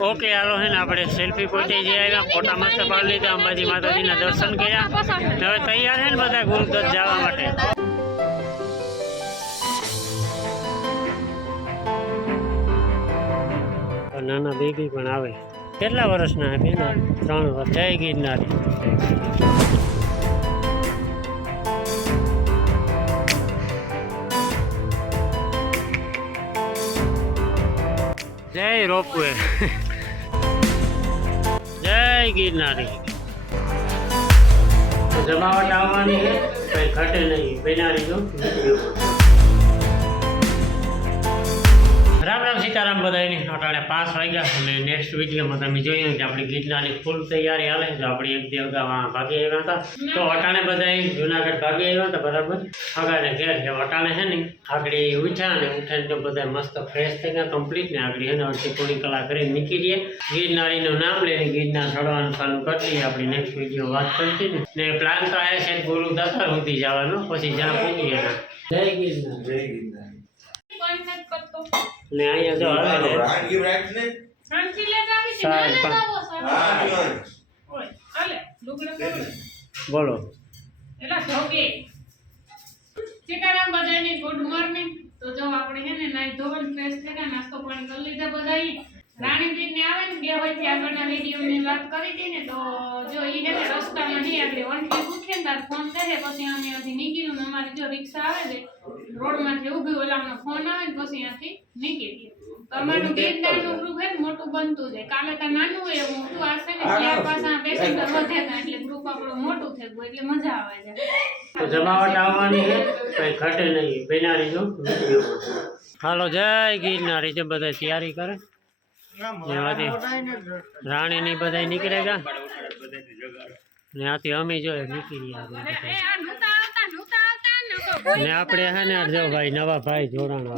Okay हालो है આપણે selfie પોતે જે આવ્યા ફોટા મસ્ત પાડી લીધા અંબાજી માતાજીના દર્શન કર્યા હવે તૈયાર છે ને બધા ગુરુદ્વાર જવા માટે નાના બેબી પણ આવે કેટલા વર્ષના હે બેના 3 વર્ષ જય ગિરનારી जय रोपवे जय गिरनारी जमावट आवानी है कहीं घटे नहीं बेनारी जो राम राम सीताराम बधाई अटाणे 5 वाग्या અને નેક્સ્ટ વિડીયોમાં તમે જોયું કે આપણી ગિરનારની ફૂલ તૈયારી હાલે છે આપણી એક દેવગામાં ભાગી આવ્યા હતા તો અટાણે બધાય જુનાગઢ ભાગી આવ્યા હતા બરાબર હગાને ઘેર છે અટાણે છે ને આગળ ઉઠ્યા અને ઉઠાને તો બધા મસ્ત ફ્રેશ થઈ ગયા કમ્પ્લીટ ને આગળ એને અડધી પોણી કલાક કરીને નીકળીએ ગિરનારીનું નામ લઈને ગિરનાર ચડવાનું ચાલુ કરી દઈએ આપણી નેક્સ્ટ વિડીયો વાત કરી હતી ને પ્લાન તો આવ્યા છે ગુરુ દાતા સુધી જવાનો પછી જ્યાં પૂગીએ જય ગિરનાર જય ગિરનાર ને અહીંયા જો આવે રાણકી રાઈટ ને રાણકી લેગાવી છે ના લાવો ઓય આલે લુગડા બોલો એલા જોગે સીતારામ બધાને ગુડ મોર્નિંગ તો જો આપણે હે ને નાઈ ધોવન ફ્રેશ થઈ ગયા નાસ્તો પાણી કરી લીધા બધાઈ રાણીબીર ને આવે ને બે વચ્ચે આગળના વિડિયો ની વાત કરી હતી ને તો જો ઈ હે ને રસ્તામાં નહીં આપણે વંઠી પૂછે ને તાર ફોન કરે પછી અમે અહીંથી નીકળ્યું ને અમારી જો રિક્ષા આવે છે રોડમાંથી ઊભી ઓલાનો ફોન આવે ને પછી અહીંથી નીકળીએ તમારું ગિરનારનું ગ્રુપ હે મોટું બનતું જાય કાલે તો નાનું હોય એવું મોટું આવશે ને ત્યાર પાછા પેસેન્જર વધે એટલે ગ્રુપ આપણું મોટું થઈ ગયું એટલે મજા આવે છે તો જમાવટ આવવાની છે કઈ ઘટે નહીં બેનારી જો હાલો જય ગિરનારી જે બધા તૈયારી કરે રાણી ની બધા નીકળે ગયા ને આથી અમે જોઈએ નીકળી ને આપણે હે ને જો ભાઈ નવા ભાઈ જોડાણો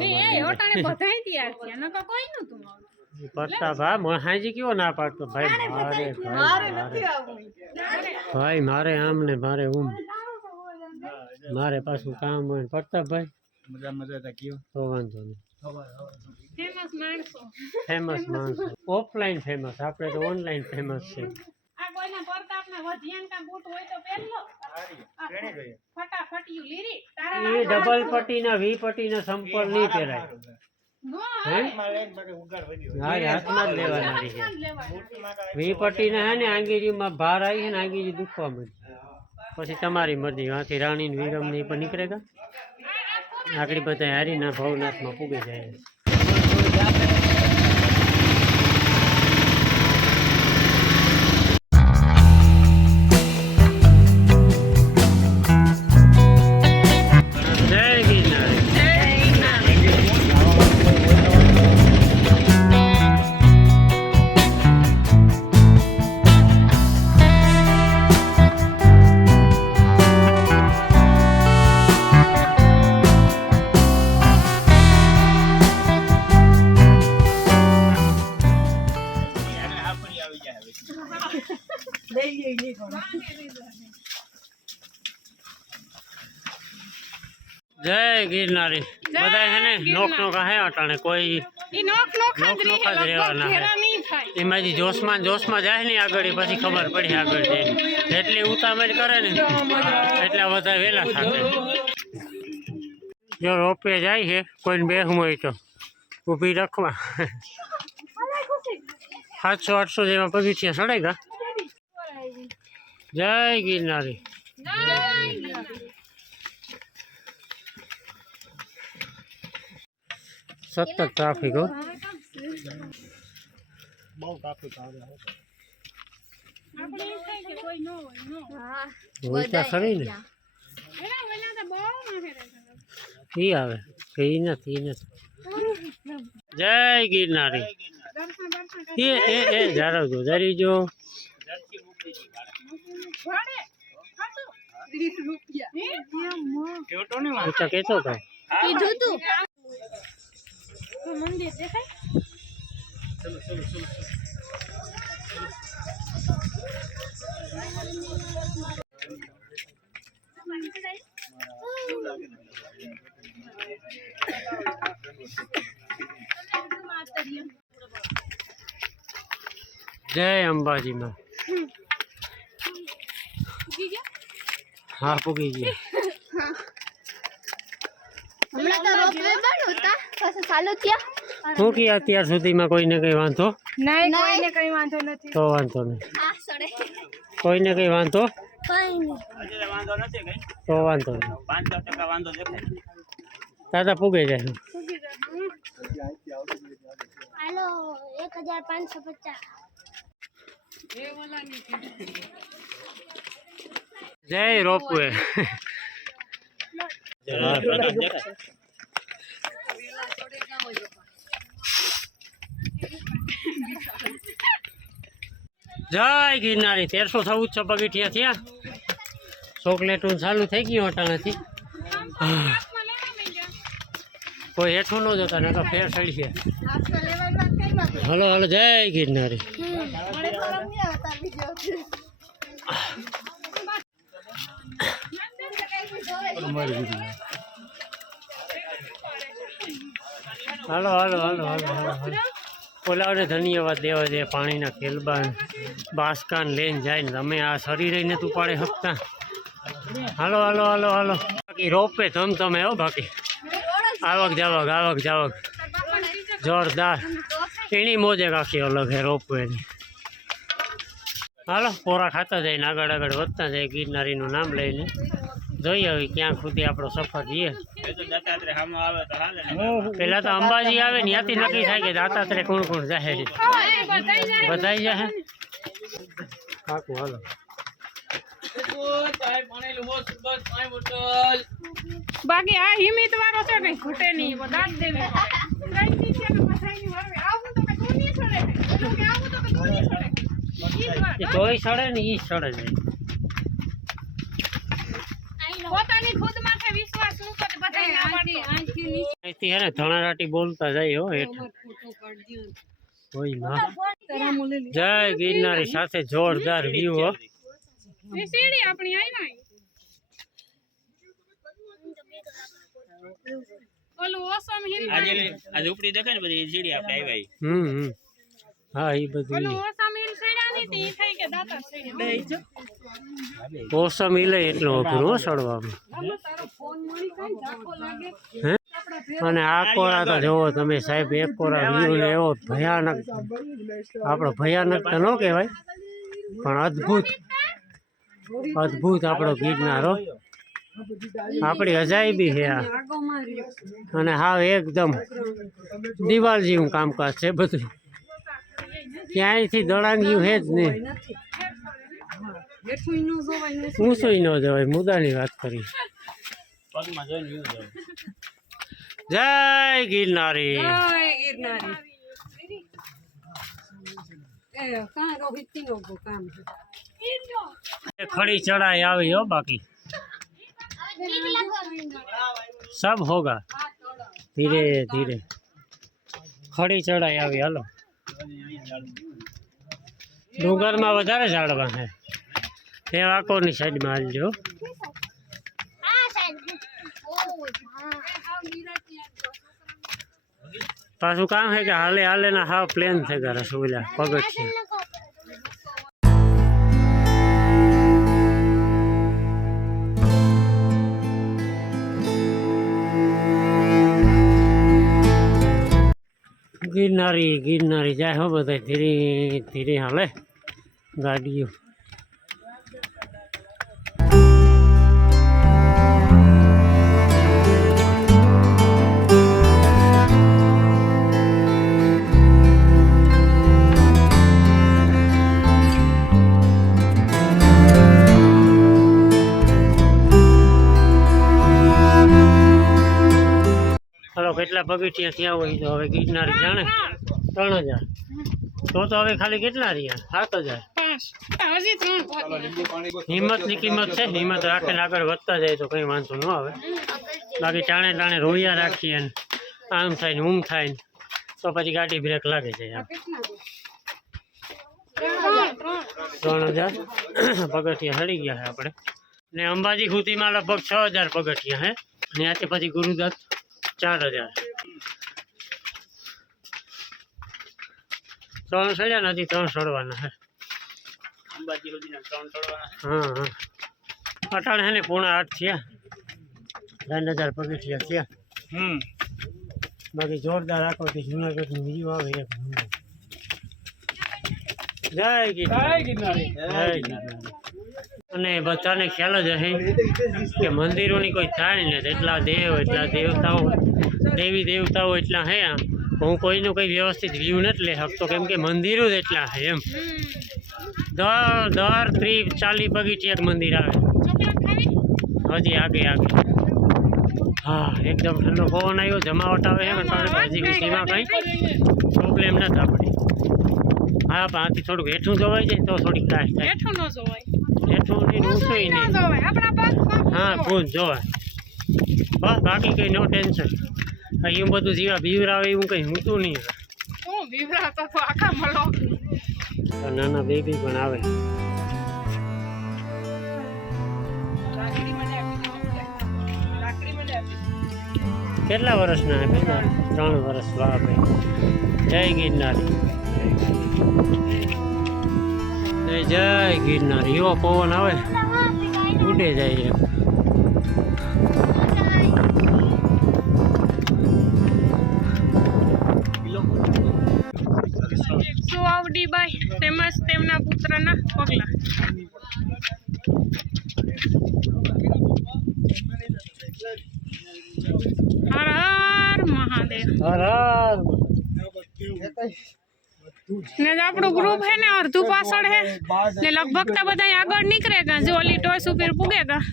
પડતા ભા હાજી કેવો ના પાડતો ભાઈ ભાઈ મારે આમ ને મારે મારે પાછું કામ હોય પડતા ભાઈ મજા મજા કયો તો વાંધો નહીં फेमस माणसो ऑफलाइन फेमस आपरे तो ऑनलाइन फेमस छे आ कोईना प्रतापना वधियान का बूट होय तो पेलो केणे गयो फटाफटिયું લીરી તારા એ ડબલ પટ્ટી ના વી પટ્ટી ના સંપલ ની પહેરાય હે મારે બકે ઉગાડ વધ્યો હા હાથમાં જ લેવાના છે વી પટ્ટી ના હે ને આંગીરી માં ભાર આવી છે ને આંગીરી દુખવા મળી પછી તમારી મરજી વાથી રાણી ને વીરમ ની પર નીકળેગા આગળી બધા હારીના ભવનાથમાં પૂગી જાય जय गिरनारी बधाय है ने नोक नोक है अटाणे कोई ई नोक नोक જ રહેવાના है એમાંથી જોશમાં જાય ને આગળ પછી ખબર પડી આગળ જઈને એટલી ઉતાવળ કરે ને એટલા બધા વેલા થાય જો રોપે જાય છે કોઈને બેહવું હોય તો ઊભી રાખવા 700-800 જેવા પગથિયા ચડેગા जय गिरनारी सतत ट्राफिक हो खरी ने आवे जय गिरनारी ए जारो जो जरी जो કેતો હતો કીધું તું મંદિર દેખાય ચલો ચલો ચલો જય અંબાજી માં હા પૂગી ગયા હમણાં તો રોપવે બંધ હતા પછી ચાલુ થયા શું કે અત્યાર સુધીમાં કોઈને કઈ વાંધો નહીં કોઈને કઈ વાંધો નથી તો વાંધો નહીં આ સડે કોઈને કઈ વાંધો કઈ નહીં તો વાંધો નહીં 5% વાંધો દેખાય દાદા પૂગે જાય હાલો 1550 જય રોપવે જય ગિરનારી 1314 પગથિયા થયા ચોકલેટું ચાલુ થઈ ગયું અટાણાથી કોઈ હેઠું ન જતા ને તો ફેર સડી છે હલો હલો જય ગિરનારી હાલો હાલો હાલો હાલો હાલો ઓલાને ધન્યવાદ દેવા છે પાણીના ખેલબાન બાસકાન લઈને જાય ને તમે આ શરીર ને તું પાડે શકતા હાલો હાલો હાલો હાલો બાકી રોપે ધમધમે હો બાકી આવક જાવક જોરદાર એની મોજે કાકી અલગ હે રોપવેની હાલો પોરા ખાતા જઈને આગળ આગળ વધતા જાય ગિરનારીનું નામ લઈને જોઈએ હવે ક્યાં સુધી આપણો સફર જઈએ પેલા તો અંબાજી આવે ને ત્યાંથી નક્કી થાય કે દાતાત્રે કોણ કોણ જાહે બધાઈ જાય કાકુ હાલો બાકી આ હિમિત વાળો છે કઈ ઘૂટે નહીં દાંત દેવી કોઈ સડે ને ઈ સડે જાય પોતાની ખુદ માથે વિશ્વાસ મૂકો તો બધાય ના પાડતો અહીંથી હે ને ધણારાટી બોલતા જાય હો હેઠળ હોય માં જય ગિરનારી સાથે જોરદાર વ્યૂ હો એ સીડી આપણી આઈ ઓલું ઓસમ હિલ આજે ઉપડી દેખાય ને બધી સીડી આપણે આવ્યા હા એ બધું ઓલું ઓસમ હિલ સીડાની તી થઈ કે દાતા સીડી ઓસમ હિલે એટલું અઘરું હો ચડવામાં હે અને આ કોરા તો જોવો તમે સાહેબ એક કોરા વ્યૂ ને એવો ભયાનક આપણો ભયાનક તો ન કહેવાય પણ અદ્ભુત આપણો ગિરનાર હો આપણી અજાયબી છે આ અને હા એકદમ દિવાલ જેવું કામકાજ છે બધું ક્યાંયથી દળાંગ્યું હે જ નહીં ઊંચું ન જવાય મુદ્દાની વાત કરી જય ગિરનારી ખડી ચढ़ाई આવી હો બાકી सब होगा धीरे धीरे खड़ी चढ़ाई આવી હાલો ડુંગરમાં વધારે ઝાડવા છે તે આકોની સાઈડમાં હાલજો પાછું કામ છે કે હાલે હાલે ના હાવ પ્લેન થઈ ગયા રસોઈલા પગથિયા ગિરનારી જાય હો બધા ધીરે ધીરે હાલે ગાડીઓ હલો કેટલા પગથિયા થયા હોય તો હવે ગિરનારી જાણે 3000 તો હવે ખાલી કેટલા રહ્યા 7000 હિંમતની કિંમત છે હિંમત રાખીને આગળ વધતા જાય તો કંઈ વાંધો ન આવે બાકી ટાણે રોયા રાખીએ ને આમ થાય ને થાય ને તો પછી ગાડી બ્રેક લાગે છે 3000 પગથિયા હળી ગયા છે આપણે ને અંબાજી સુધીમાં લગભગ 6000 પગથિયા હે ને ત્યાંથી પછી ગુરુદત્ત 4000 3 ચડ્યા નથી, 3 ચડવાના છે. અંબાજી સુધીના 3 ચડવાના છે. હા હા અટાણે છે ને 7:30 થયા, 3000 પગથિયા થયા. બાકી જોરદાર આખો જુનાગઢનું વ્યૂ આવે એક નંબર. જય ગિરનારી. અને બધાને ખ્યાલ જ હશે કે મંદિરોની કોઈ થાય ને એટલા દેવ એટલા દેવતાઓ દેવી દેવતાઓ એટલા હે. હું કોઈનું કંઈ વ્યવસ્થિત વ્યૂ નથી લઈ શકતો કેમ કે મંદિરો જ એટલા છે એમ. દર 30-40 પગથિયા એક મંદિર આવે. હજી આગે હા એકદમ ઠંડો પવન આવ્યો, જમાવટ આવે છે હજી સીમાં કંઈ પ્રોબ્લેમ નથી આપણે. હા પણ આથી થોડુંક હેઠું જોવાઈ જાય તો થોડીક કાશ થાય. હેઠું નહીં ઊંચું નહીં. હા ભૂજ જોવાય બસ, બાકી કંઈ નો ટેન્શન. એવું બધું જીવા બીવરાવે એવું કંઈ ઊંચું નહીં. નાના બેબી પણ આવે. કેટલા વર્ષના હે બેન? 3 વર્ષ. વાહ ભાઈ. જય ગિરનારી. જય ગિરનારી. એવો પવન આવે ઉડે જાય એમ. સુવાવડીબાઈ તેમજ તેમના પુત્રના પગલા. હર હર મહાદેવ. હર હર. ને આપણું ગ્રુપ હે ને અડધું પાછળ હે ને લગભગ તો બધા આગળ નીકળે ગા. જો ઓલી ટોસ ઉપર પૂગે ગા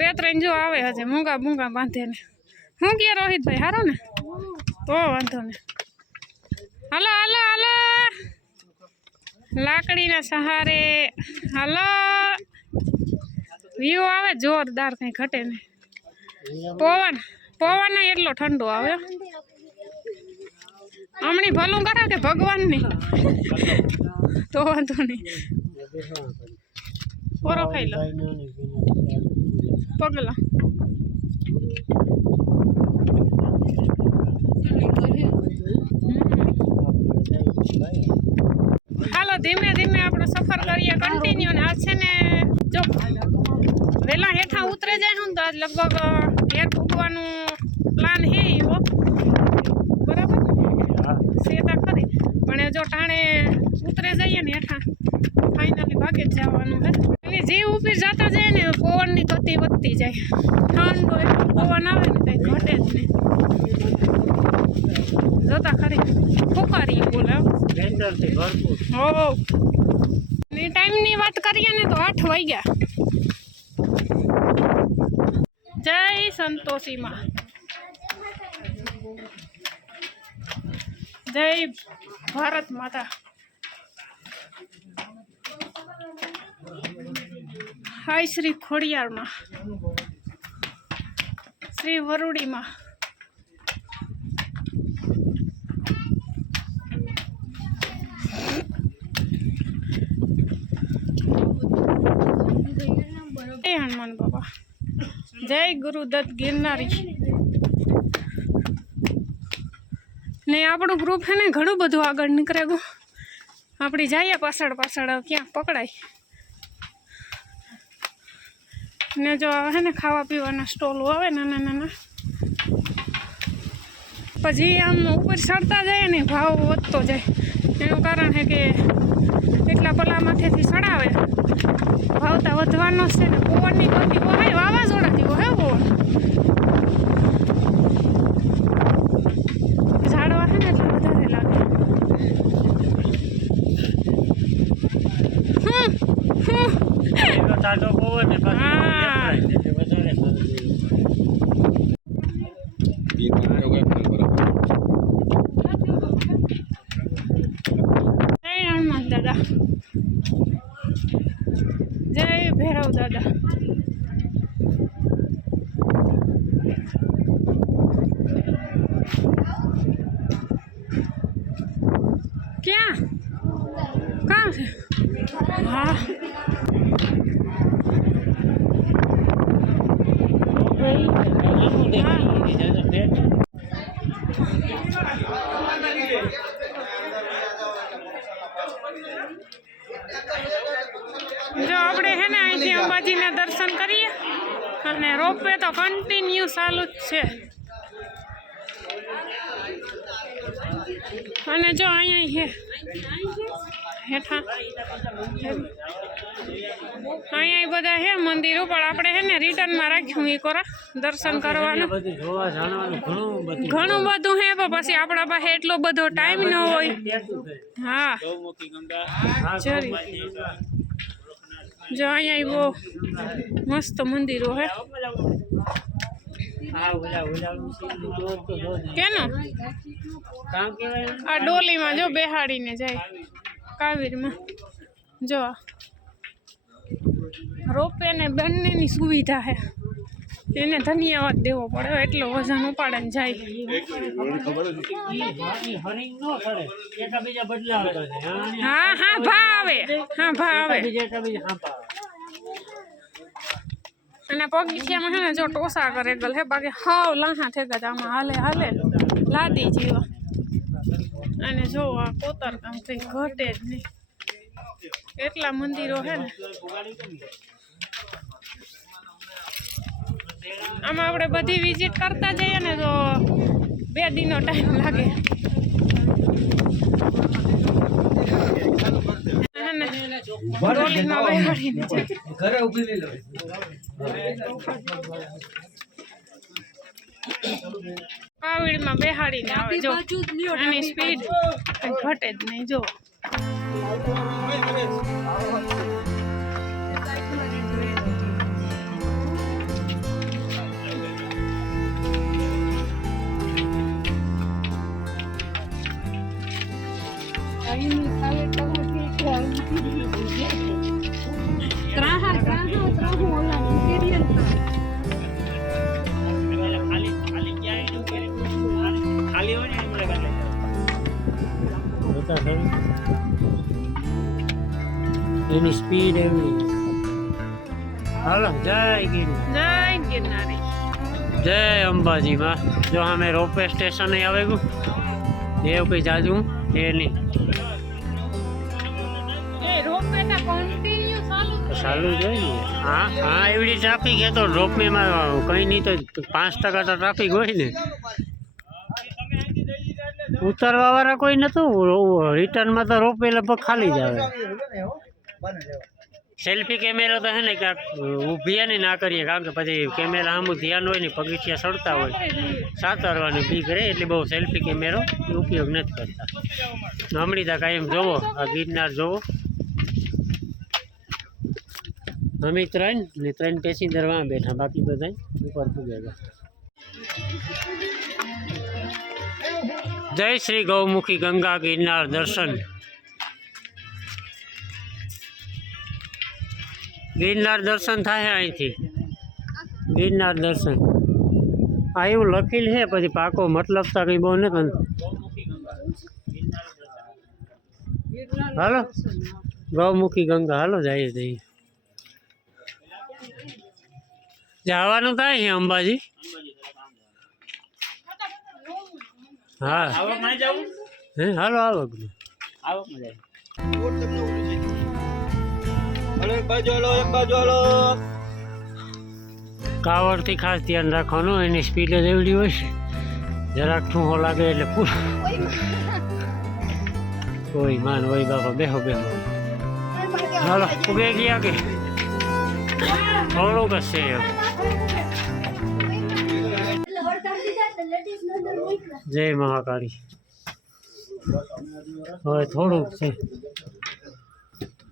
2-3 જો આવે હજે મૂંગા મૂંગા બાંધે ને. હું કે રોહિતભાઈ હારો ને તો વાંધો ને. હાલો હાલો હાલો લાકડીના સહારે હાલો. વ્યૂ આવે જોરદાર, કઈ ઘટે ને. પવન એટલો ઠંડો આવે. હમણી ભલું કરે કે ભગવાન ની તો વાંધો નહીં. પોરો ખાઈ લો પગલા. હાલો ધીમે ધીમે આપણે સફર કરીએ કન્ટિન્યુ. ને આ છે ને જો વેલા હેઠા ઉતરે જાય હું તો આજ લગભગ હેઠ ઉગવાનું પ્લાન હે એવો બરાબર સેતા ખરી. પણ જો ટાણે ઉતરે જઈએ ને હેઠા ફાઇનલી ભાગે જ જવાનું હે. અને જે ઉપર જતા જાય ને પવનની ગતિ વધતી જાય. ઠંડો એટલો પવન આવે ને કંઈ ઘટે જ નહીં. જોતા ખરી ફુકારી બોલે હો. ને ટાઈમની વાત કરીએ ને તો 8 વાગ્યા. જય સંતોષીમાં. જય ભારત માતા. હાય શ્રી ખોડિયારમાં, શ્રી વરુડીમાં. જય હનુમાન બાબા. જય ગુરુદત્ત ગિરનારી. ને આપણું ગ્રુપ હે ને ઘણું બધું આગળ નીકળે ગયું. આપણી જઈએ પાછળ પાછળ ક્યાં પકડાય. ને જો હે ને ખાવા પીવાના સ્ટોલો આવે નાના નાના. પછી આમ ઉપર ચડતા જાય ને ભાવ વધતો જાય. એનું કારણ છે કે એટલા પલામાંથેથી ચડાવે ભાવતા વધવાનો છે ને. પવનની ગતિ હોય વાવાઝોડા જેવો હે પવન. ઝાડવા છે ને એટલે વધારે લાગે. જય હનુમાન દાદા. જય ભૈરવ દાદા. ક્યાં કામ છે? હા જો આપણે હે ને અહીંથી અંબાજીના દર્શન કરીએ અને રોપવે તો કન્ટિન્યુ ચાલુ જ છે. અને જો અહીંયા હે હેઠા અહીંયા બધા હે મંદિરો, પણ આપણે હે ને રિટર્નમાં રાખ્યું એ કોરા દર્શન કરવાનું. ઘણું બધું હે, પણ પછી આપણા પાસે એટલો બધો ટાઈમ ન હોય. હા જરી જો અહીંયા બહુ મસ્ત મંદિરો હે. કેનો આ ડોલીમાં જો બેહાડીને જાય કાવેરીમાં. જો રોપવે ને બંનેની સુવિધા છે, એને ધન્યવાદ દેવો પડે. એટલો વજન ઉપાડે ને જાય. હા હા ભા આવે, હા ભા આવે. અને પગથિયામાં છે ને જો ટોસા કરે ગલ હે, બાકી હાવ લાહા થઈ ગયા. આમાં હાલે હાલે લાદી જીવા. અને જો આ કોતર કામ કઈ ઘટે જ નહીં, એટલા મંદિરો હે ને. આમાં આપણે બધી વિઝિટ કરતા જઈએ ને તો 2 દિનનો ટાઈમ લાગે. કાવડીમાં બેહાડીને આવે. જો આની સ્પીડ ઘટે જ નહીં. જો એની સ્પીડ એવી. હાલો જય ગિરનારી, જય અંબાજીમાં. જો અમે રોપવે સ્ટેશન આવે ગયું એવું કઈ જાજુ એ નહીં ચાલુ જોઈએ. હા હા એવડી ટ્રાફિક હે તો રોપવેમાં કંઈ નહીં તો 5% તો ટ્રાફિક હોય ને. ઉતરવા વાળા કોઈ નતું. રિટર્નમાં તો રોપવે લગભગ ખાલી જ આવે. સેલ્ફી કેમેરા તો હે ને ક્યાંક ઊભી ને ના કરીએ, કારણ કે પછી કેમેરા આમું ધ્યાન હોય ને પગથિયા ચડતા હોય, સાતરવાની બીક રહે એટલે બહુ સેલ્ફી કેમેરો ઉપયોગ નથી કરતા. હમણાં તા કાંઈ એમ જોવો આ ગિરનાર જોવો. અમે 3 પેસેન્જર વાં બેઠા, બાકી બધા ઉપર પૂગેલા. જય શ્રી ગૌમુખી ગંગા ગિરનાર દર્શન. ગિરનાર દર્શન થાય અહીંથી. ગિરનાર દર્શન આ એવું લખેલ છે, પછી પાકો મતલબ તો કંઈ બહુ નથી. હાલો ગૌમુખી ગંગા હાલો જઈએ જઈએ. જવાનું થાય છે અંબાજી. હા હે હાલો આવક કાવડથી ખાસ ધ્યાન રાખવાનું. એની સ્પીડ જ એવડી હોય છે, જરાક ઠૂંહો લાગે એટલે કોઈ માન હોય બાપા. બેહો બેહો હાલો ઉભે ગયા કે થોડુંક જ છે એમ. જય મહાકાળી. હવે થોડુંક છે,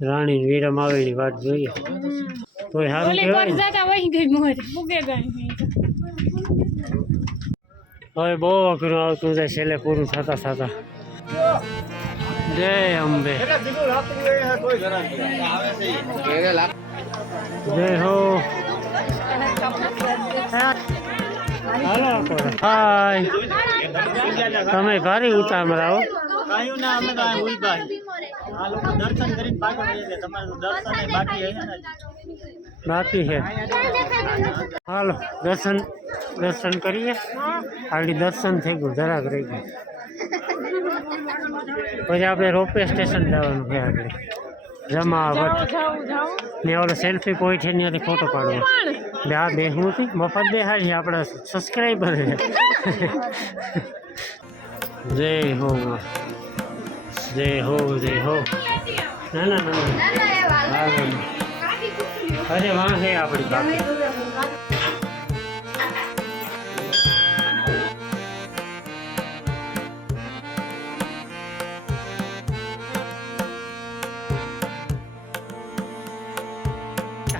રાણી વીરમ આવેલી વાત જોઈએ તોય સારું કહેવાય. હવે બહુ અઘરું આવતું જાય છેલ્લે પૂરું થતા થતા. જય અંબે, જય હો. હાય તમે ભારી ઉતામળા હો. બાકી છે. હાલો દર્શન કરીએ. આગળ દર્શન થઈ ગયું, જરાક રહી ગયું. પછી આપણે રોપવે સ્ટેશન જવાનું છે આગળ જમાવટ ને ઓલો સેલ્ફી પોઈન્ટ છે ત્યાંથી ફોટો પાડવો એટલે આ બેહવું હતી મફત બેહાડી આપણા સબસ્ક્રાઈબર છે જય હો જય હો જય હો ના ના ના અરે વાહ છે આપણી પાસે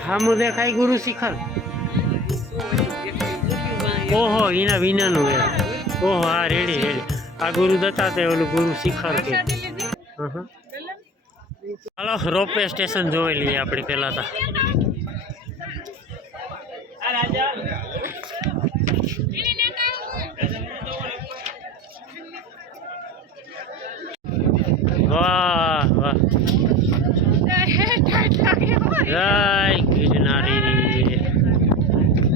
સામુ દેખાય ગુરુ શિખર ઓહો એના વિનાનું એ ઓહો હા રેડી રેડી આ ગુરુ દત્તાત્રેય ઓલું ગુરુ શિખર છે હાલો રોપવે સ્ટેશન જોઈ લઈએ આપણે પેલા તો વાહ વાહ જય ગિરનારી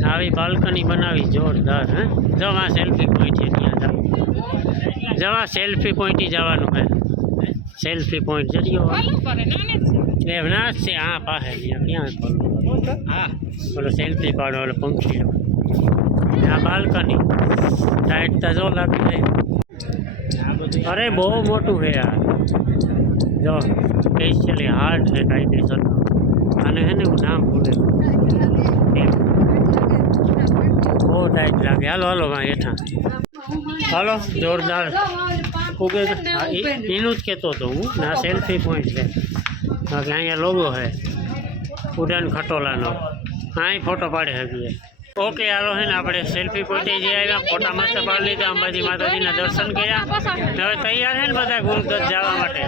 આવી બાલ્કની બનાવી જોરદાર હે જવા સેલ્ફી પોઈન્ટ છે ત્યાં જવા સેલ્ફી પોઈન્ટ જવાનું હે સેલ્ફી પોઈન્ટ જજો એમના છે હા પાસે ક્યાં હા બોલો સેલ્ફી પાડો ઓલો પંખી આ બાલ્કની સાઈડ તો જો લાગી જાય અરે બહુ મોટું છે યાર જો સ્પેશિયલી હાર્ડ છે કાયદેસર અને હે ને હું નામ ભૂલે બહુ ટાઈટ લાગે હાલો હાલો ભાઈ હેઠા હાલો જોરદાર ઉગે એનું જ કહેતો હતો હું ના સેલ્ફી પોઈન્ટ છે બાકી અહીંયા લોગો છે ઉડાન ખટોલાનો અહીં ફોટો પાડી શકીએ ઓકે હાલો હે ને આપણે સેલ્ફી પોઈન્ટે જઈ આવ્યા ફોટા મસ્ત પાડી લીધા અંબાજી માતાજીના દર્શન કર્યા હવે તૈયાર છે ને બધા ગુરુદત્ત જવા માટે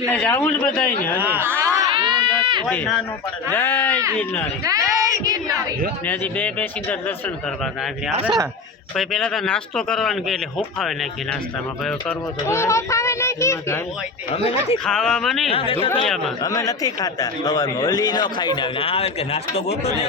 જય જવું ને બધા જય ગિરનારી ને હજી બે પેસેન્જર દર્શન કરવા આગળ આવે પછી પેલા તો નાસ્તો કરવાનું કે એટલે હોફાવે નાખી નાસ્તામાં ભાઈ કરવો તો ખાવામાં નહીં રૂપિયામાં અમે નથી ખાતા સવારમાં ઓલી નો ખાઈ આવે કે નાસ્તો ગોતો ને